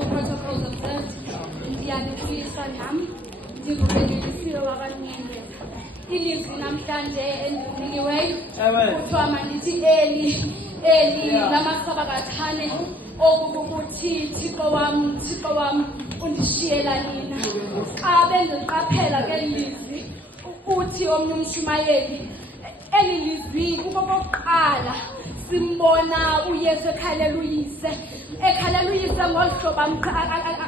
all protocols observed. Ndiyanifisa nami ndikubekelisile wakanyenge. Ilizwi namhlanje endinikiweyo kuthiwa mandithi eli lamasabakathane okukuthi Thixo wami undishiyela nina. Xa bendiqaphela ke lizwi uthi omnye umshumayeli eli lizwi kukokuqala simbona uYesu ekhalela uyise ngolu hlobo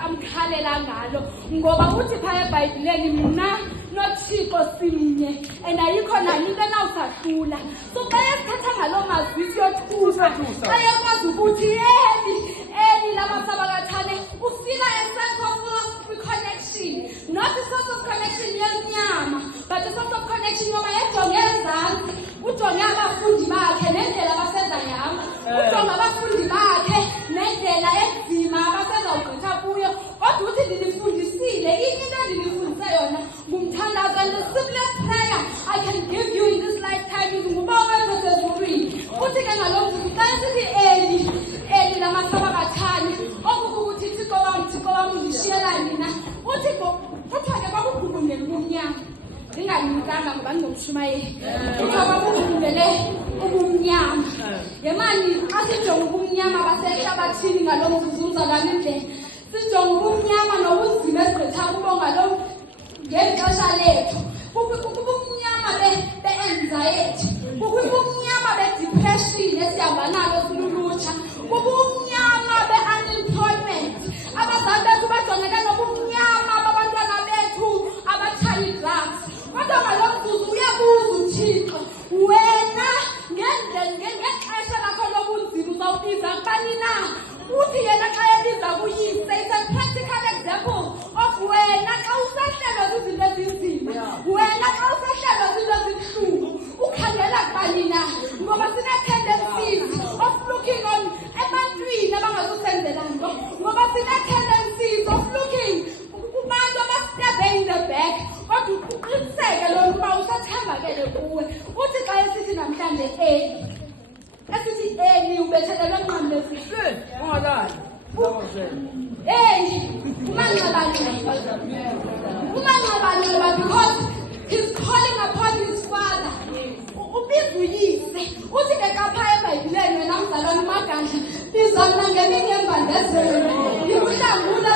amkhalela ngalo, ngoba uthi phaya eBhayibhileni mna noThixo simnye and ayikho nalinto enawusahlula. So xa esithatha ngaloo mazwi siyothusa, xa ekwazi ukuthi eli lamasabakathane ufika a sense of connection, not a sense of connection yenyama, but a sense of connection yoba ejonge ezantsi, ujonge abafundi bakhe nendlela abasenza yama, ujonge abafundi bakhe nendlela enzima abasezawugqitha kuyo. Kodwa uthi ndinifundisile into endinifundise yona ngumthandazo, and the simplest prayer I can give you in this lifetime is nguba wethu sezulwini. Uthi ke ngaloo mzuzu xa esithi eli lamasabakathane okukuthi Thixo wami undishiyela nina, uthi kuthiwa ke kwakuphumundele ubumnyama. Ndingayinikanga ngoba ndingumshumayeli. Kuthiwa kwakuphumundele ubumnyama. Yemani xa sijonga ubumnyama basehlabathini ngaloo mzuzu umzalwane indlela, sijonga ubumnyama nobunzima ezigqitha kubo ngexesha lethu. Ubumnyama be-anxiety, ubumnyama be-depression esihamba nalo silulutsha, ubumnyama be-unemployment. Abazali bethu bajongene nobumnyama babantwana bethu abatshaya ii-drugs. Kodwa ngaloo mzuzu uyabuza uThixo, wena ngexesha lakho lobunzima uzawubiza kubani na? Uthi yena xa ebiza kuyise, it's a practical example of wena xa usehlelwa zizinto ezinzima, wena xa usehlelwa zinto ezibuhlungu ukhangela kubani na? Ngoba sine-tendencies of looking on ebantwini abangazusenzela nto, ngoba sine-tendencies of looking kubantu abastebe in the back. Kodwa uqiniseke lo nto uba usathembakele kuwe. Uthi xa esithi namhlanje esithi ubethelelwe emnqamlezweni ungalali umanqabanqaba because he's calling upon his father. Ubiza uyise. Uthi ke xa phaya eBhayibhileni wena mzalwane uMagandla, biza mna ngemini yembandezelo, ndikuhlangule